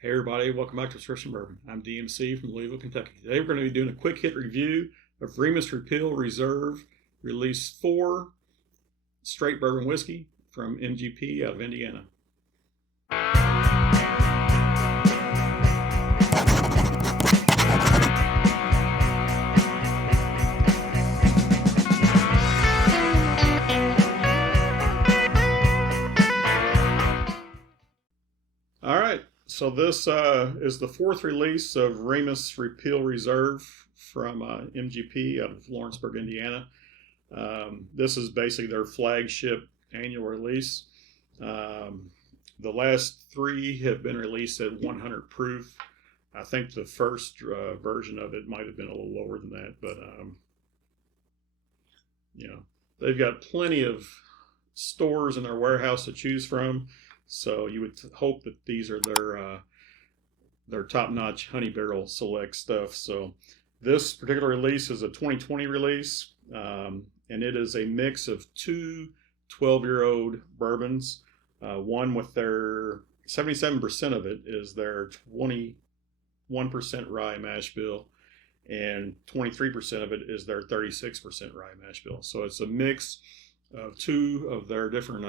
Hey everybody, welcome back to Straight Bourbon. I'm DMC from Louisville, Kentucky. Today we're going to be doing a quick hit review of Remus Repeal Reserve Release 4 Straight Bourbon Whiskey from MGP out of Indiana. All right, so this is the fourth release of Remus Repeal Reserve from MGP out of Lawrenceburg, Indiana. This is basically their flagship annual release. The last three have been released at 100 proof. I think the first version of it might have been a little lower than that, but they've got plenty of stores in their warehouse to choose from. So you would hope that these are their top-notch honey barrel select stuff. So this particular release is a 2020 release, and it is a mix of two 12-year-old bourbons. One with their 77% of it is their 21% rye mash bill, and 23% of it is their 36% rye mash bill. So it's a mix of two of their different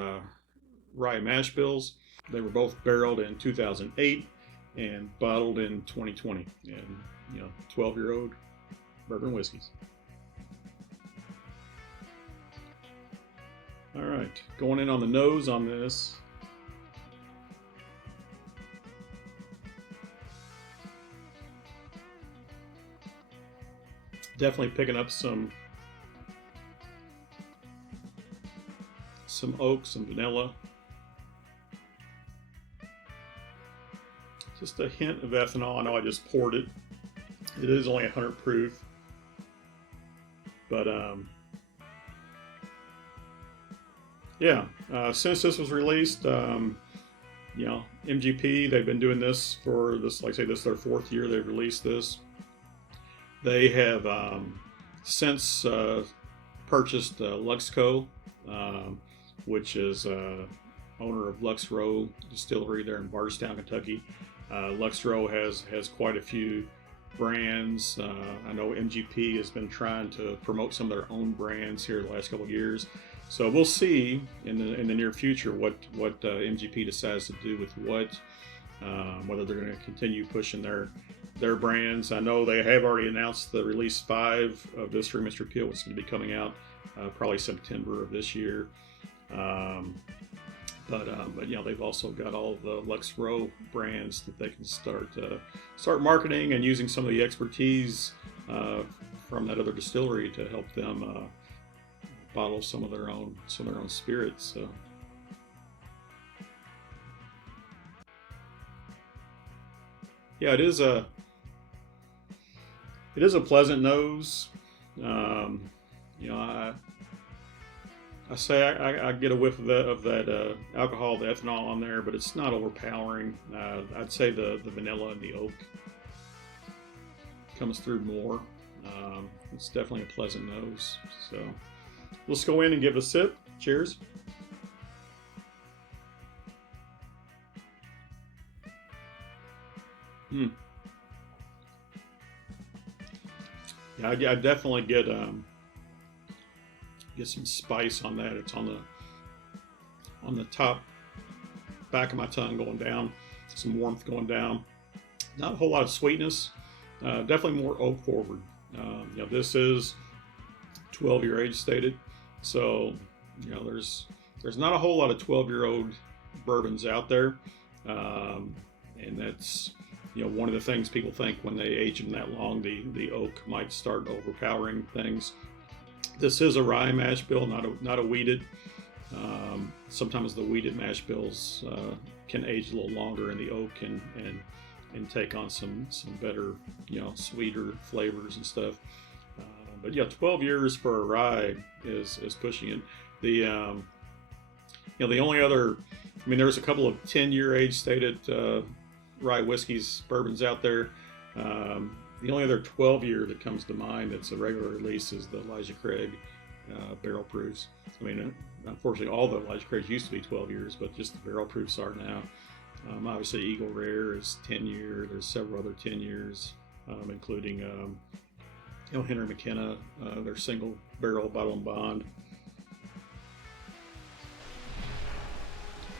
rye mash bills. They were both barreled in 2008 and bottled in 2020, and 12-year-old bourbon whiskeys. All right, going in on the nose on this. Definitely picking up some oak, some vanilla. Just a hint of ethanol. I know I just poured it. It is only 100 proof. But since this was released, MGP, they've been doing this for this, like I say, this is their fourth year they've released this. They have since purchased Luxco, which is owner of Lux Row Distillery there in Bardstown, Kentucky. Lux Row has quite a few brands. I know MGP has been trying to promote some of their own brands here the last couple of years. So we'll see in the near future what MGP decides to do with what, whether they're going to continue pushing their brands. I know they have already announced the release 5 of this Remus Repeal, which is going to be coming out probably September of this year. But they've also got all the Lux Row brands that they can start marketing and using some of the expertise from that other distillery to help them bottle some of their own spirits. So. Yeah, it is a pleasant nose. I say I get a whiff of that alcohol, the ethanol on there, but it's not overpowering. I'd say the vanilla and the oak comes through more. It's definitely a pleasant nose. So let's go in and give it a sip. Cheers. Yeah, I definitely get some spice on that. It's on the top back of my tongue going down, some warmth going down. Not a whole lot of sweetness. Definitely more oak forward. This is 12-year age stated, so there's not a whole lot of 12-year-old bourbons out there, and that's one of the things people think when they age them that long, the oak might start overpowering things. This is a rye mash bill, not a wheated. Sometimes the wheated mash bills can age a little longer in the oak and take on some better sweeter flavors and stuff. But 12 years for a rye is pushing it. The only other, there's a couple of 10-year age stated rye whiskeys, bourbons out there. The only other 12-year that comes to mind that's a regular release is the Elijah Craig barrel proofs. Unfortunately, all the Elijah Craigs used to be 12 years, but just the barrel proofs are now. Obviously, Eagle Rare is 10 year. There's several other 10 years, including Henry McKenna, their single barrel bottle and bond.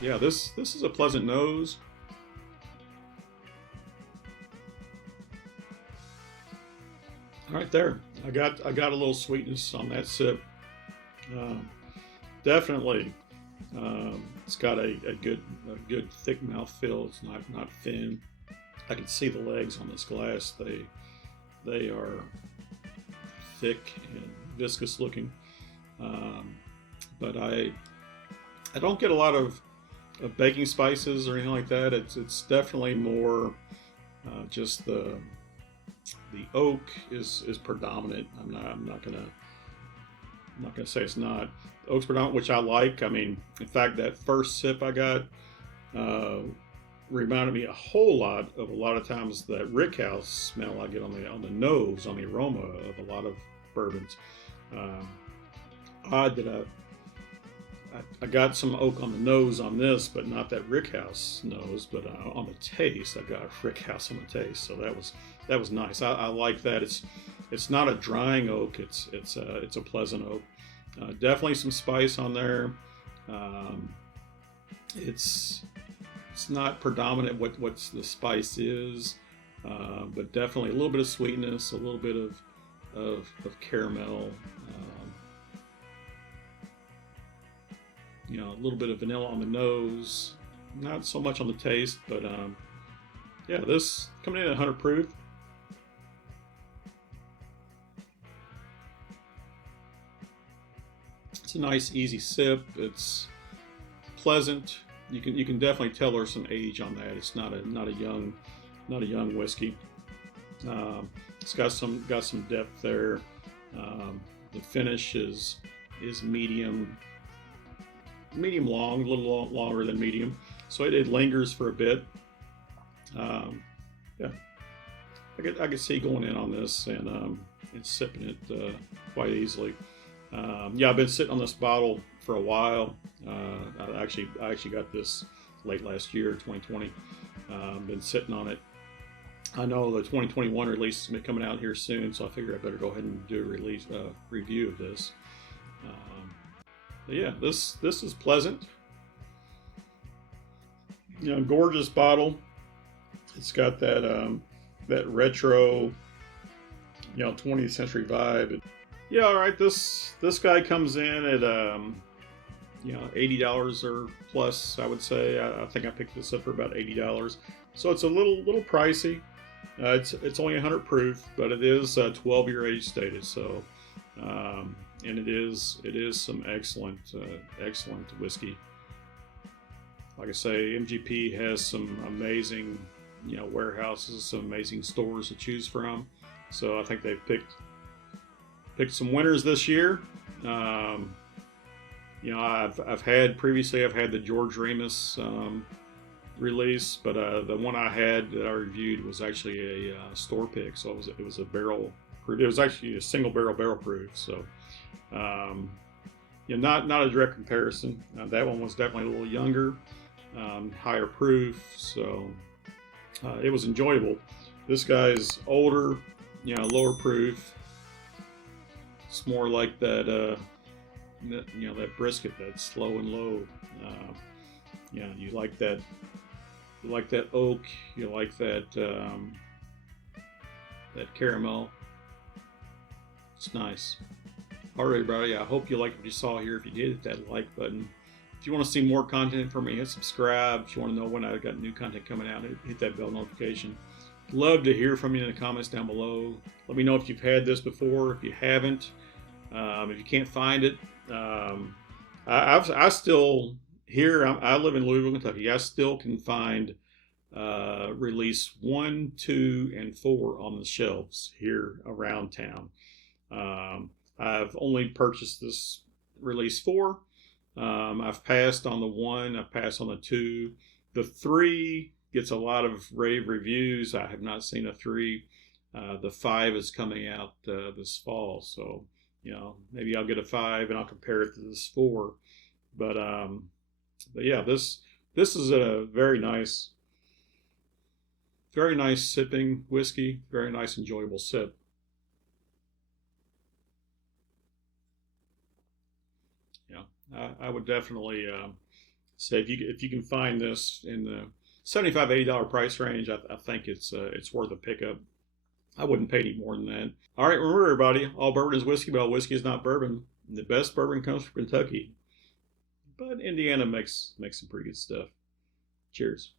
Yeah, this is a pleasant nose. Right there, I got a little sweetness on that sip. Definitely, it's got a good thick mouthfeel. It's not thin. I can see the legs on this glass. They are thick and viscous looking. But I don't get a lot of baking spices or anything like that. It's definitely more just the oak is predominant. I'm not gonna say it's not. The oak's predominant, which I like. I mean, in fact, that first sip I got reminded me a whole lot of times that rickhouse smell I get on the nose, on the aroma of a lot of bourbons. Odd that I got some oak on the nose on this, but not that rickhouse nose. But on the taste, I got rickhouse on the taste. So that was nice. I like that. It's not a drying oak. It's a pleasant oak. Definitely some spice on there. It's not predominant what the spice is, but definitely a little bit of sweetness, a little bit of caramel. A little bit of vanilla on the nose, not so much on the taste, but yeah, this coming in at 100 proof. It's a nice, easy sip. It's pleasant. You can definitely tell there's some age on that. It's not a young whiskey. It's got some depth there. The finish is medium long, a little longer than medium, so it lingers for a bit. Yeah, I could see going in on this and sipping it quite easily. Yeah, I've been sitting on this bottle for a while. I actually got this late last year, 2020. Been sitting on it. I know the 2021 release is coming out here soon, so I figured I better go ahead and do a review of this. But yeah, this is pleasant. Gorgeous bottle. It's got that retro, 20th century vibe. Yeah, all right. This guy comes in at $80 or plus. I would say. I think I picked this up for about $80. So it's a little pricey. It's only 100 proof, but it is 12-year age stated. So. And it is some excellent whiskey. Like I say, MGP has some amazing warehouses, some amazing stores to choose from. So I think they've picked some winners this year. I've had the George Remus release, but the one I had that I reviewed was actually a store pick. So it was a barrel proof. It was actually a single barrel proof. So. Not a direct comparison. That one was definitely a little younger, higher proof, so it was enjoyable. This guy's older, lower proof. It's more like that, that brisket, that's slow and low. You like that. You like that oak. You like that that caramel. It's nice. Alright, everybody, I hope you liked what you saw here. If you did, hit that like button. If you want to see more content from me, hit subscribe. If you want to know when I got new content coming out, hit that bell notification. Love to hear from you in the comments down below. Let me know if you've had this before. If you haven't, if you can't find it, I still here. I live in Louisville, Kentucky. I still can find release 1, 2, and 4 on the shelves here around town. I've only purchased this release 4. I've passed on the 1. I've passed on the 2. The 3 gets a lot of rave reviews. I have not seen a 3. The 5 is coming out this fall, so maybe I'll get a 5 and I'll compare it to this 4. But yeah, this this is a very nice sipping whiskey, very nice enjoyable sip. Yeah, I would definitely say if you can find this in the $75 to $80 price range, I think it's worth a pickup. I wouldn't pay any more than that. All right, remember everybody, all bourbon is whiskey, but all whiskey is not bourbon. The best bourbon comes from Kentucky, but Indiana makes some pretty good stuff. Cheers.